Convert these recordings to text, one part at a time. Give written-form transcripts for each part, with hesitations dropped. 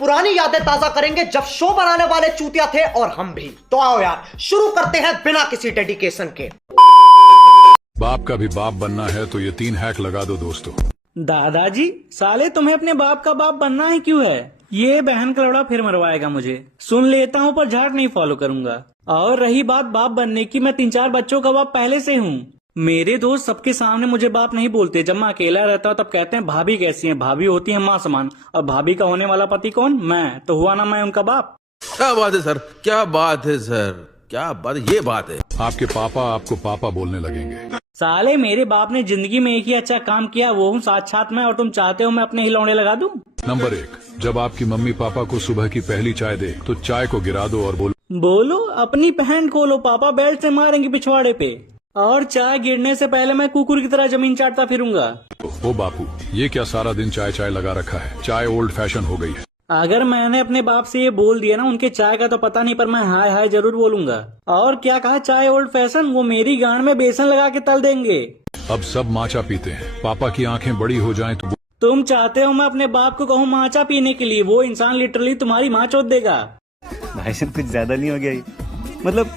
पुरानी यादें ताजा करेंगे जब शो बनाने वाले चूतिया थे और हम भी। तो आओ यार शुरू करते हैं बिना किसी डेडिकेशन के। बाप का भी बाप बनना है तो ये 3 हैक लगा दो दोस्तों। दादाजी साले तुम्हें अपने बाप का बाप बनना है क्यों है? ये बहन का लौड़ा फिर मरवाएगा मुझे। सुन लेता हूँ पर झाड़ नहीं फॉलो करूंगा। और रही बात बाप बनने की, मैं 3-4 बच्चों का बाप पहले से हूँ। मेरे दोस्त सबके सामने मुझे बाप नहीं बोलते। जब मैं अकेला रहता हूँ तब कहते हैं भाभी कैसी है। भाभी होती है माँ समान, और भाभी का होने वाला पति कौन? मैं। तो हुआ ना मैं उनका बाप। क्या बात है सर, क्या बात है सर, क्या बात, ये बात है। आपके पापा आपको पापा बोलने लगेंगे। साले मेरे बाप ने जिंदगी में एक ही अच्छा काम किया, वो हूँ साक्षात मैं। और तुम चाहते हो मैं अपने हिलौने लगा दूं? नंबर 1, जब आपकी मम्मी पापा को सुबह की पहली चाय दे तो चाय को गिरा दो और बोलो अपनी पैंट खोलो, पापा बेल्ट से मारेंगे पिछवाड़े पे। और चाय गिरने से पहले मैं कुकुर की तरह जमीन चाटता फिरूंगा। ओ बापू, ये क्या सारा दिन चाय चाय लगा रखा है? चाय ओल्ड फैशन हो गई है। अगर मैंने अपने बाप से ये बोल दिया ना, उनके चाय का तो पता नहीं पर मैं हाय हाय जरूर बोलूंगा। और क्या कहा, चाय ओल्ड फैशन? वो मेरी गांड में बेसन लगा के तल देंगे। अब सब माचा पीते हैं, पापा की आंखें बड़ी हो जाएं तो तुम चाहते हो मैं अपने बाप को कहूँ माचा पीने के लिए? वो इंसान लिटरली तुम्हारी माँ चोद देगा। भाई साहब कुछ ज्यादा नहीं हो गया ये? मतलब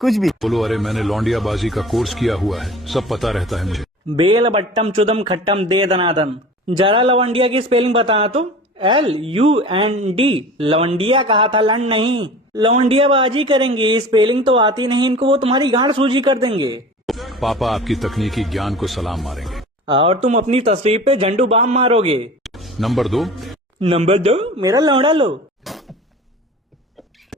कुछ भी बोलो। अरे मैंने लौंडिया बाजी का कोर्स किया हुआ है, सब पता रहता है मुझे। बेल बट्टम चुदम खट्टम दे दनादन। जरा लवंडिया की स्पेलिंग बताना तो। LUND। लवंडिया कहा था, लंड नहीं। लवंडिया बाजी करेंगे, स्पेलिंग तो आती नहीं इनको, वो तुम्हारी गांड सूजी कर देंगे। पापा आपकी तकनीकी ज्ञान को सलाम मारेंगे। और तुम अपनी तस्वीर पे झंडू बाम मारोगे। नंबर 2, मेरा लौंडा लो।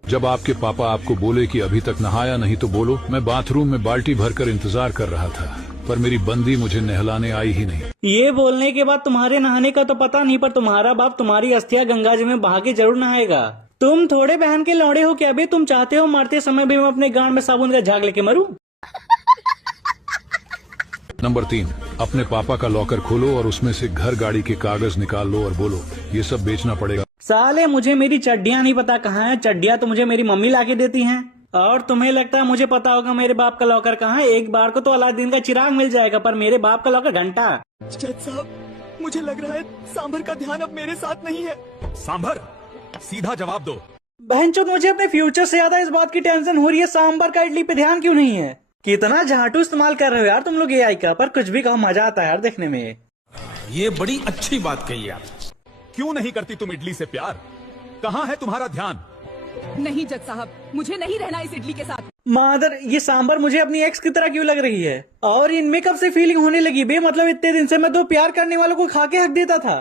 जब आपके पापा आपको बोले कि अभी तक नहाया नहीं तो बोलो मैं बाथरूम में बाल्टी भरकर इंतजार कर रहा था, पर मेरी बंदी मुझे नहलाने आई ही नहीं। ये बोलने के बाद तुम्हारे नहाने का तो पता नहीं, पर तुम्हारा बाप तुम्हारी अस्थियां गंगा जी में बहा के जरूर नहाएगा। तुम थोड़े बहन के लौड़े हो क्या बे? तुम चाहते हो मरते समय भी मैं अपने गांड में साबुन का झाग लेके मरूं? नंबर 3, अपने पापा का लॉकर खोलो और उसमें से घर गाड़ी के कागज निकाल लो और बोलो ये सब बेचना पड़ेगा। साले मुझे मेरी चड्डियां नहीं पता कहाँ है। चड्डियां तो मुझे मेरी मम्मी लाके देती हैं। और तुम्हें लगता है मुझे पता होगा मेरे बाप का लॉकर कहाँ है? एक बार को तो अलादीन का चिराग मिल जाएगा, पर मेरे बाप का लॉकर घंटा। जज साहब, मुझे लग रहा है सांभर का ध्यान अब मेरे साथ नहीं है। सांभर, सीधा जवाब दो। बहनचोद मुझे अपने फ्यूचर से ज्यादा इस बात की टेंशन हो रही है, सांभर का इडली पे ध्यान क्यों नहीं है? कितना झाटू इस्तेमाल कर रहे हो यार तुम लोग AI का, पर कुछ भी कहो मजा आता है यार देखने में। ये बड़ी अच्छी बात कही आप। क्यों नहीं करती तुम इडली से प्यार? कहाँ है तुम्हारा ध्यान? नहीं जज साहब, मुझे नहीं रहना इस इडली के साथ। मादर, ये सांभर मुझे अपनी एक्स की तरह क्यों लग रही है? और इनमें कब से फीलिंग होने लगी बे? मतलब इतने दिन से मैं 2 प्यार करने वालों को खा के हक देता था।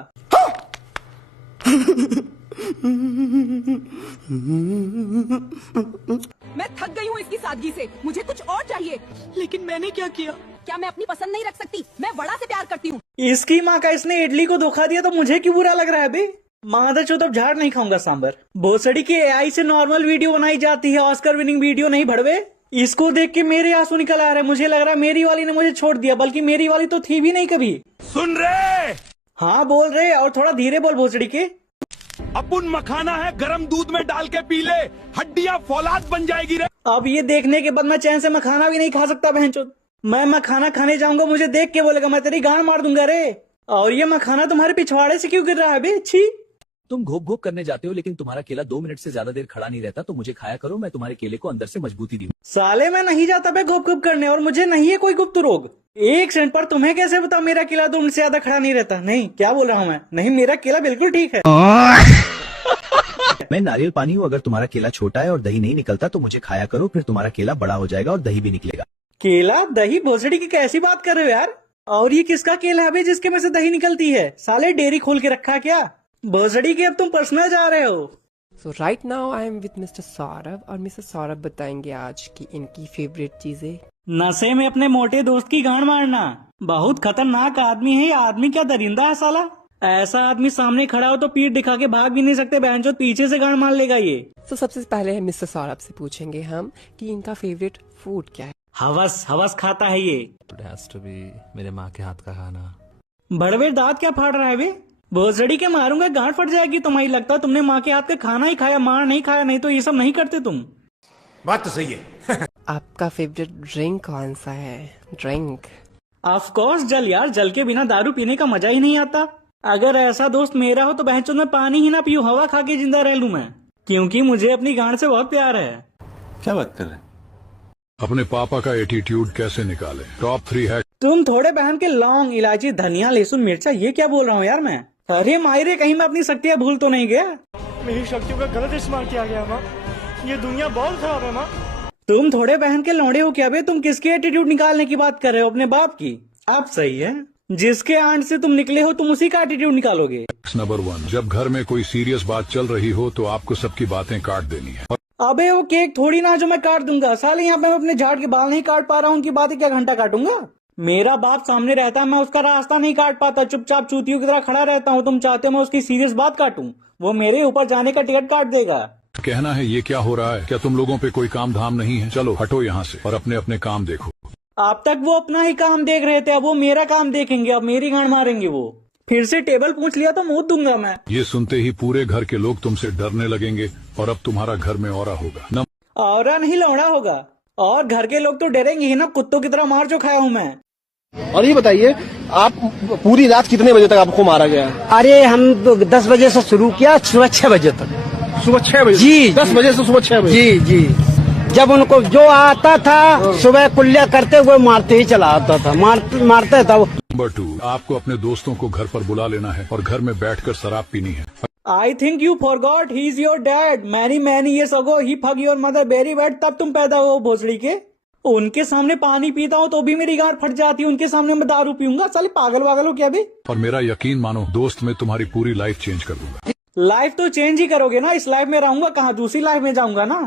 मैं थक गई हूँ इसकी सादगी से, मुझे कुछ और चाहिए। लेकिन मैंने क्या किया? क्या मैं अपनी पसंद नहीं रख सकती? मैं वड़ा से प्यार करती हूँ। इसकी माँ का इसने इडली को धोखा दिया तो मुझे क्यों बुरा लग रहा है बे? मादर चो तब झाड़ नहीं खाऊंगा सांबर। भोसड़ी की AI से नॉर्मल वीडियो बनाई जाती है, ऑस्कर विनिंग वीडियो नहीं भड़वे। इसको देख के मेरे आंसू निकल आ रहे हैं। मुझे लग रहा है मेरी वाली ने मुझे छोड़ दिया, बल्कि मेरी वाली तो थी भी नहीं कभी। सुन रहे? हाँ बोल रहे, और थोड़ा धीरे बोल भोसड़ी के। अपुन मखाना है, गरम दूध में डाल के पी ले, हड्डियां फौलाद बन जाएगी रे। अब ये देखने के बाद मैं चैन से मखाना भी नहीं खा सकता बहनचोद। मैं मखाना खाने जाऊंगा, मुझे देख के बोलेगा मैं तेरी गांड मार दूंगा रे। और ये मखाना तुम्हारे पिछवाड़े से क्यों गिर रहा है बे? अच्छी तुम घोप घोप करने जाते हो, लेकिन तुम्हारा केला 2 मिनट से ज्यादा देर खड़ा नहीं रहता, तो मुझे खाया करो, मैं तुम्हारे केले को अंदर से मजबूती दी। साले मैं नहीं जाता बे घोप घोप करने, और मुझे नहीं है कोई गुप्त रोग। एक सेकंड, पर तुम्हें कैसे पता मेरा केला 2 मिनट से ज्यादा खड़ा नहीं रहता? नहीं, क्या बोल रहा हूँ मैं? नहीं, मेरा केला बिल्कुल ठीक है। मैं नारियल पानी हूँ, अगर तुम्हारा केला छोटा है और दही नहीं निकलता तो मुझे खाया करो, फिर तुम्हारा केला बड़ा हो जाएगा और दही भी निकलेगा। केला दही? भोसड़ी की कैसी बात कर रहे हो यार? और ये किसका केला है बे जिसके में से दही निकलती है? साले डेयरी खोल के रखा क्या? भोसड़ी की अब तुम पर्सनल जा रहे हो। So right now I am with Mr. Saurabh, और मिस्टर सौरभ बताएंगे आज की इनकी फेवरेट चीजें। नशे में अपने मोटे दोस्त की गांड मारना बहुत खतरनाक आदमी है। ये आदमी क्या दरिंदा है साला? ऐसा आदमी सामने खड़ा हो तो पीठ दिखा के भाग भी नहीं सकते, बहनचोद पीछे से गांड मार लेगा ये। तो सबसे पहले मिस्टर सौरभ से पूछेंगे हम कि इनका फेवरेट फूड क्या है। हवस हवस खाता है ये। मेरे माँ के हाथ का खाना। बड़वे दांत क्या फाड़ रहा है बे? भोसड़ी के मारूंगा, गांड फट जाएगी तुम्हारी। लगता है तुमने माँ के हाथ का खाना ही खाया, मार नहीं खाया, नहीं तो ये सब नहीं करते तुम। बात तो सही है। आपका फेवरेट ड्रिंक कौन सा है? ड्रिंक ऑफ कोर्स जल यार, जल के बिना दारू पीने का मजा ही नहीं आता। अगर ऐसा दोस्त मेरा हो तो बहनचोद मैं पानी ही ना पीऊं, हवा खा के जिंदा रह लूं मैं, क्योंकि मुझे अपनी गांड से बहुत प्यार है। क्या बात कर रहे हैं? अपने पापा का एटीट्यूड कैसे निकाले? टॉप 3 है। तुम थोड़े बहन के लौंग, इलायची, धनिया, लहसुन, मिर्चा, ये क्या बोल रहा हूँ यार मैं? अरे मायरे, कहीं मैं अपनी शक्तियाँ भूल तो नहीं गया? मेरी शक्तियों का गलत इस्तेमाल किया गया माँ। ये दुनिया बहुत खराब है माँ। तुम थोड़े बहन के लौंडे हो क्या बे? तुम किसके एटीट्यूड निकालने की बात कर रहे हो? अपने बाप की? आप सही है, जिसके आंट से तुम निकले हो तुम उसी का एटीट्यूड निकालोगे। नंबर 1, जब घर में कोई सीरियस बात चल रही हो तो आपको सबकी बातें काट देनी है। अबे वो केक थोड़ी ना जो मैं काट दूंगा, साले यहाँ पे मैं अपने झाड़ के बाल नहीं काट पा रहा हूँ, उनकी बातें क्या घंटा काटूंगा? मेरा बाप सामने रहता है, मैं उसका रास्ता नहीं काट पाता, चुपचाप चूतियों की तरह खड़ा रहता हूँ। तुम चाहते हो मैं उसकी सीरियस बात काटूं? वो मेरे ऊपर जाने का टिकट काट देगा। कहना है ये क्या हो रहा है? क्या तुम लोगों पे कोई काम धाम नहीं है? चलो हटो यहाँ से और अपने अपने काम देखो। अब तक वो अपना ही काम देख रहे थे, अब वो मेरा काम देखेंगे, अब मेरी गांड मारेंगे वो। फिर से टेबल पूछ लिया तो मुंह दूंगा मैं। ये सुनते ही पूरे घर के लोग तुमसे डरने लगेंगे और अब तुम्हारा घर में औरा होगा। औरा नहीं लौड़ा होगा, और घर के लोग तो डरेंगे ही ना, कुत्तों की तरह मार जो खाया हूँ मैं। और ये बताइए, आप पूरी रात कितने बजे तक आपको मारा गया? अरे हम 10 बजे से शुरू किया, सुबह 6 बजे तक। सुबह 6 बजे? जी। 10 बजे से सुबह 6 बजे? जी जी। जब उनको जो आता था सुबह कुल्लिया करते हुए मारते ही चला आता था, मारते था। नंबर 2, आपको अपने दोस्तों को घर पर बुला लेना है और घर में बैठकर शराब पीनी है। I think you forgot he is your dad many years ago he fuck your mother very bad। तब तुम पैदा हो भोसड़ी के। उनके सामने पानी पीता हूँ तो भी मेरी गांठ फट जाती है, उनके सामने मैं दारू पीऊंगा? साले पागल वागल हो क्या बे? और मेरा यकीन मानो दोस्त, मैं तुम्हारी पूरी लाइफ चेंज कर दूंगा। लाइफ तो चेंज ही करोगे ना, इस लाइफ में रहूंगा कहाँ, दूसरी लाइफ में जाऊंगा ना।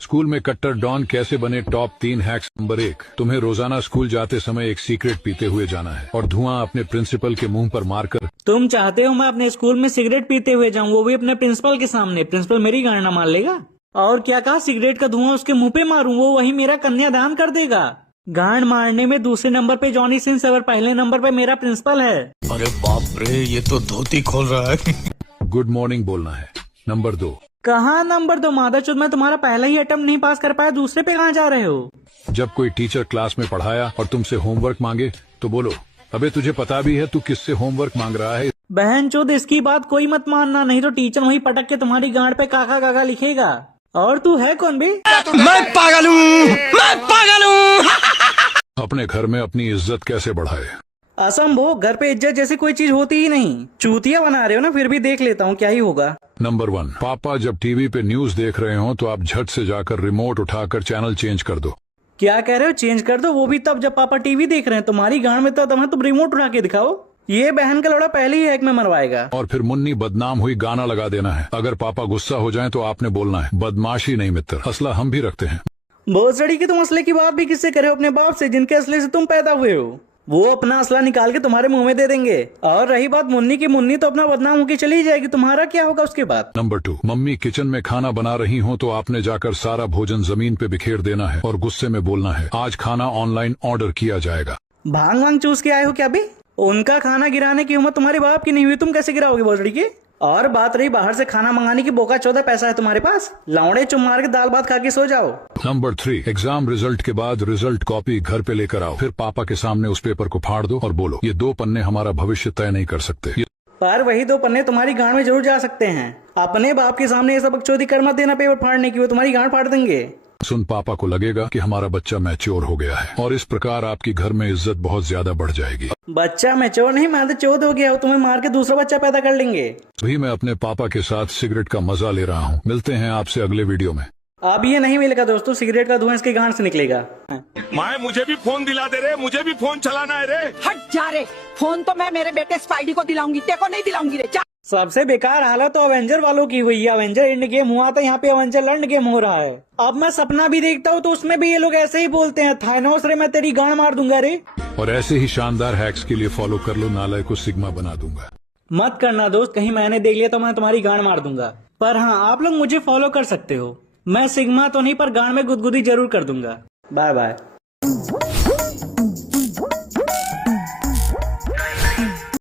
स्कूल में कट्टर डॉन कैसे बने? Top 3 hacks. नंबर 1, तुम्हें रोजाना स्कूल जाते समय एक सीक्रेट पीते हुए जाना है और धुआं अपने प्रिंसिपल के मुंह पर मारकर। तुम चाहते हो मैं अपने स्कूल में सिगरेट पीते हुए जाऊं, वो भी अपने प्रिंसिपल के सामने? प्रिंसिपल मेरी गांड ना मान लेगा? और क्या कहा, सिगरेट का धुआं उसके मुंह पे मारूं, वो वही मेरा कन्यादान कर देगा। गांड मारने में दूसरे नंबर पे जॉनी सिंस और पहले नंबर पे मेरा प्रिंसिपल है। अरे बाप रे, ये तो धोती खोल रहा है। गुड मॉर्निंग बोलना है। नंबर 2, कहाँ नंबर 2 मादाचोद, मैं तुम्हारा पहला ही अटेम्प्ट नहीं पास कर पाया, दूसरे पे कहाँ जा रहे हो? जब कोई टीचर क्लास में पढ़ाया और तुमसे होमवर्क मांगे तो बोलो, अबे तुझे पता भी है तू किससे होमवर्क मांग रहा है? बहन चोद, इसकी बात कोई मत मानना, नहीं तो टीचर वहीं पटक के तुम्हारी गांड पे काका काका लिखेगा। और तू है कौन बे? मैं पागल हूँ, मैं पागल हूँ। अपने घर में अपनी इज्जत कैसे बढ़ाए? असंभव, घर पे इज्जत जैसी कोई चीज होती ही नहीं। चूतिया बना रहे हो ना, फिर भी देख लेता हूँ क्या ही होगा। नंबर 1, पापा जब टीवी पे न्यूज देख रहे हो तो आप झट से जाकर रिमोट उठाकर चैनल चेंज कर दो। क्या कह रहे हो? चेंज कर दो? वो भी तब जब पापा टीवी देख रहे हैं। तुम्हारी गांड में तो तुम रिमोट उठा के दिखाओ। ये बहन का लौड़ा पहले ही हैक में मरवाएगा। और फिर मुन्नी बदनाम हुई गाना लगा देना है। अगर पापा गुस्सा हो जाएं तो आपने बोलना है, बदमाशी नहीं मित्र, असला हम भी रखते हैं। बहुत सड़ी की तुम असले की बात भी किससे करे हो? अपने बाप से, जिनके असले से तुम पैदा हुए हो। वो अपना असला निकाल के तुम्हारे मुंह में दे देंगे। और रही बात मुन्नी की, मुन्नी तो अपना बदनाम होकर चली जाएगी, तुम्हारा क्या होगा उसके बाद? नंबर 2, मम्मी किचन में खाना बना रही हो तो आपने जाकर सारा भोजन जमीन पे बिखेर देना है और गुस्से में बोलना है, आज खाना ऑनलाइन ऑर्डर किया जाएगा। भांग वांग चूस के आए हो क्या बे? उनका खाना गिराने की उम्र तुम्हारे बाप की नहीं हुई, तुम कैसे गिराओगे भोसड़ी के? और बात रही बाहर से खाना मंगाने की, बोका 14 पैसा है तुम्हारे पास? लौड़े चुम मार के दाल भात खा के सो जाओ। नंबर 3, एग्जाम रिजल्ट के बाद रिजल्ट कॉपी घर पे लेकर आओ, फिर पापा के सामने उस पेपर को फाड़ दो और बोलो, ये 2 पन्ने हमारा भविष्य तय नहीं कर सकते। पर वही 2 पन्ने तुम्हारी गांड में जरूर जा सकते हैं। अपने बाप के सामने ये सब बकचोदी कर मत देना पेपर फाड़ने की, वो तुम्हारी गांड फाड़ देंगे। सुन, पापा को लगेगा कि हमारा बच्चा मैच्योर हो गया है और इस प्रकार आपकी घर में इज्जत बहुत ज्यादा बढ़ जाएगी। बच्चा मैच्योर नहीं, मैं तो चौध हो गया हूँ, तुम्हें मार के दूसरा बच्चा पैदा कर लेंगे। अभी मैं अपने पापा के साथ सिगरेट का मजा ले रहा हूँ। मिलते हैं आपसे अगले वीडियो में। अब ये नहीं मिलेगा दोस्तों, सिगरेट का धुआं इसकी गांड से निकलेगा। माए मुझे भी फोन दिला दे रे, मुझे भी फोन चलाना है रे। हट जा रे, फोन तो मैं मेरे बेटे स्पाइडी को दिलाऊंगी, तेरे को नहीं दिलाऊंगी रे। सबसे बेकार हालत तो अवेंजर वालों की हुई है। अवेंजर एंड गेम हुआ था, यहाँ पे अवेंजर लैंड गेम हो रहा है। अब मैं सपना भी देखता हूँ तो उसमें भी ये लोग ऐसे ही बोलते हैं, थानोस रे मैं तेरी गांड मार दूंगा रे। और ऐसे ही शानदार हैक्स के लिए फॉलो कर लो, नालय को सिग्मा बना दूंगा। मत करना दोस्त, कहीं मैंने देख लिया तो मैं तुम्हारी गांड मार दूंगा। पर हाँ, आप लोग मुझे फॉलो कर सकते हो। मैं सिग्मा तो नहीं, पर गांड में गुदगुदी जरूर कर दूंगा। Bye bye.